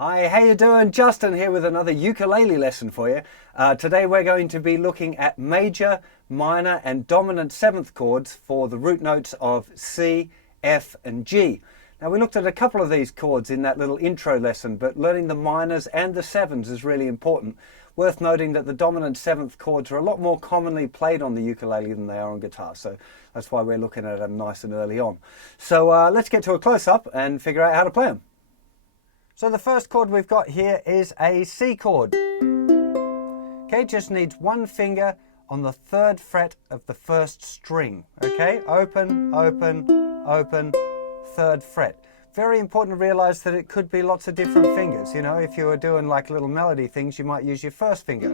Hi, how you doing? Justin here with another ukulele lesson for you. Today we're going to be looking at major, minor and dominant seventh chords for the root notes of C, F and G. Now we looked at a couple of these chords in that little intro lesson, but learning the minors and the sevens is really important. Worth noting that the dominant seventh chords are a lot more commonly played on the ukulele than they are on guitar, so that's why we're looking at them nice and early on. So let's get to a close-up and figure out how to play them. So the first chord we've got here is a C chord. Okay, just needs one finger on the third fret of the first string. Okay, open, open, open, third fret. Very important to realize that it could be lots of different fingers. You know, if you were doing like little melody things, you might use your first finger.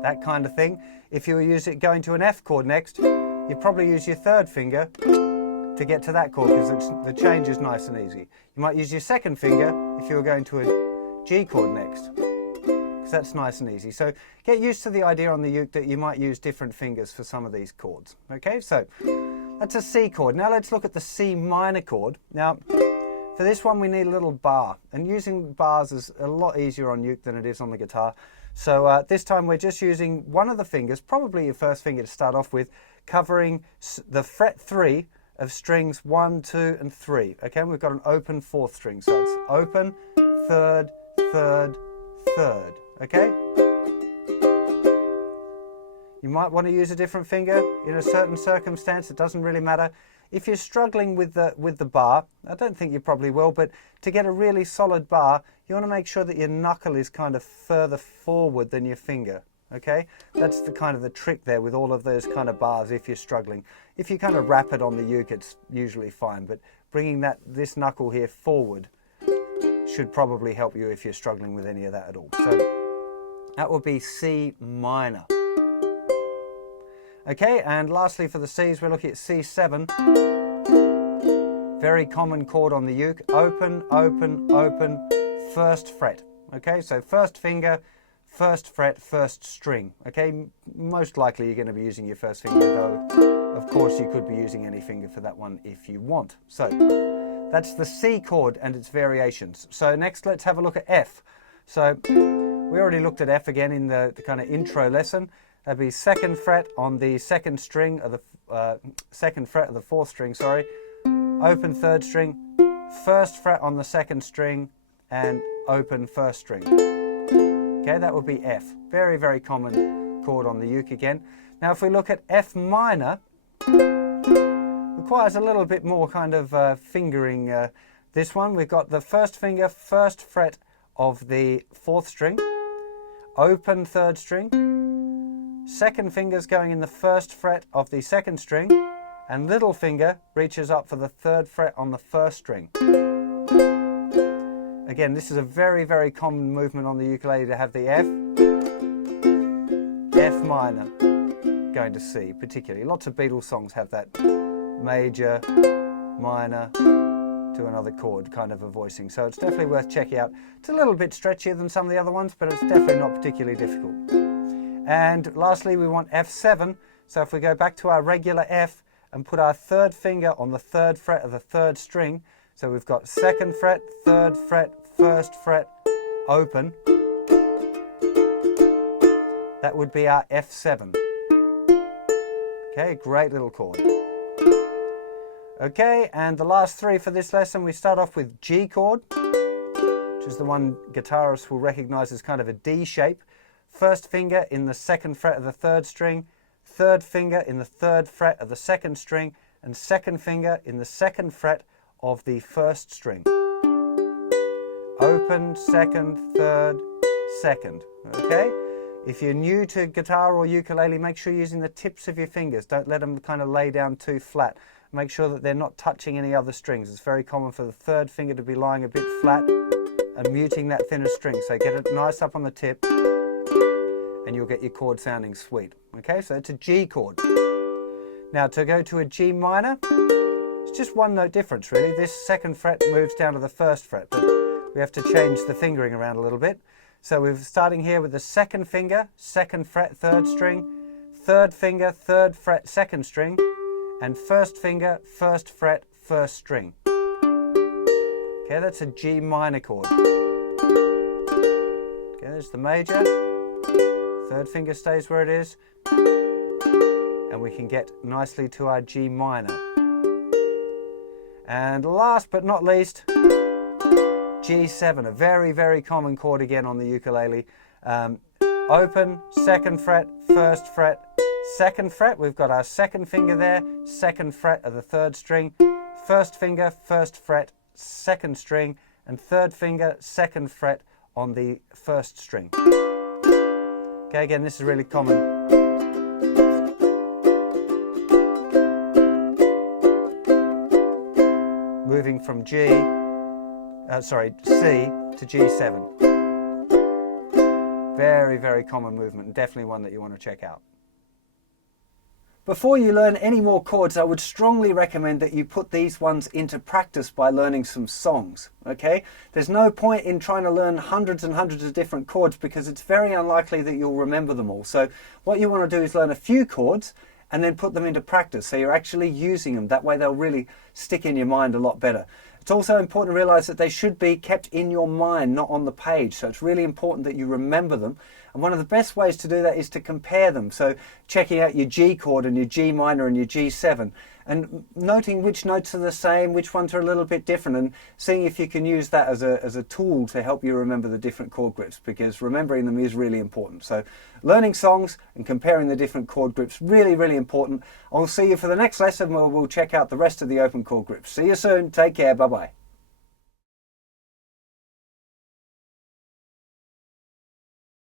That kind of thing. If you were going to an F chord next, you'd probably use your third finger to get to that chord because the change is nice and easy. You might use your second finger if you were going to a G chord next, because that's nice and easy. So get used to the idea on the uke that you might use different fingers for some of these chords. Okay, so that's a C chord. Now let's look at the C minor chord. Now for this one we need a little bar, and using bars is a lot easier on uke than it is on the guitar. So this time we're just using one of the fingers, probably your first finger to start off with, covering the fret 3 of strings 1, 2 and 3. Okay, and we've got an open fourth string, so it's open, third, third, third. Okay, you might want to use a different finger in a certain circumstance. It doesn't really matter. If you're struggling with the bar, I don't think you probably will, but to get a really solid bar, you want to make sure that your knuckle is kind of further forward than your finger. Okay, that's the kind of the trick there with all of those kind of bars if you're struggling. If you kind of wrap it on the uke, it's usually fine, but bringing this knuckle here forward should probably help you if you're struggling with any of that at all. So that would be C minor. Okay, and lastly for the C's, we're looking at C7. Very common chord on the uke. Open, open, open, first fret. Okay, so first finger, first fret, first string. Okay, most likely you're going to be using your first finger, though of course you could be using any finger for that one if you want. So that's the C chord and its variations. So next let's have a look at F. So we already looked at F again in the kind of intro lesson. That'd be second fret on the second string of the second fret of the fourth string, sorry. Open third string, first fret on the second string and open first string. Okay, that would be F. Very, very common chord on the uke again. Now if we look at F minor, requires a little bit more kind of fingering. This one, we've got the first finger, first fret of the fourth string, open third string, second finger's going in the first fret of the second string, and little finger reaches up for the third fret on the first string. Again, this is a very, very common movement on the ukulele to have the F, F minor, going to C particularly. Lots of Beatles songs have that major, minor, to another chord kind of a voicing. So it's definitely worth checking out. It's a little bit stretchier than some of the other ones, but it's definitely not particularly difficult. And lastly, we want F7. So if we go back to our regular F and put our third finger on the third fret of the third string, so we've got second fret, third fret, first fret, open. That would be our F7. Okay, great little chord. Okay, and the last three for this lesson, we start off with G chord, which is the one guitarists will recognize as kind of a D shape. First finger in the second fret of the third string, third finger in the third fret of the second string, and second finger in the second fret of the first string. Open, second, third, second. Okay? If you're new to guitar or ukulele, make sure you're using the tips of your fingers. Don't let them kind of lay down too flat. Make sure that they're not touching any other strings. It's very common for the third finger to be lying a bit flat and muting that thinner string. So get it nice up on the tip and you'll get your chord sounding sweet. Okay, so it's a G chord. Now to go to a G minor, it's just one note difference really. This second fret moves down to the first fret, but we have to change the fingering around a little bit. So we're starting here with the second finger, second fret, third string, third finger, third fret, second string, and first finger, first fret, first string. Okay, that's a G minor chord. Okay, there's the major. Third finger stays where it is. And we can get nicely to our G minor. And last but not least, G7, a very, very common chord again on the ukulele. Open, second fret, first fret, second fret. We've got our second finger there, second fret of the third string, first finger, first fret, second string, and third finger, second fret on the first string. Okay, again, this is really common. Moving from C to G7. Very, very common movement, and definitely one that you want to check out. Before you learn any more chords, I would strongly recommend that you put these ones into practice by learning some songs, okay? There's no point in trying to learn hundreds and hundreds of different chords because it's very unlikely that you'll remember them all. So what you want to do is learn a few chords and then put them into practice so you're actually using them. That way they'll really stick in your mind a lot better. It's also important to realize that they should be kept in your mind, not on the page. So it's really important that you remember them. And one of the best ways to do that is to compare them. So checking out your G chord and your G minor and your G7 and noting which notes are the same, which ones are a little bit different, and seeing if you can use that as a tool to help you remember the different chord grips, because remembering them is really important. So learning songs and comparing the different chord grips, really, really important. I'll see you for the next lesson where we'll check out the rest of the open chord grips. See you soon. Take care. Bye-bye.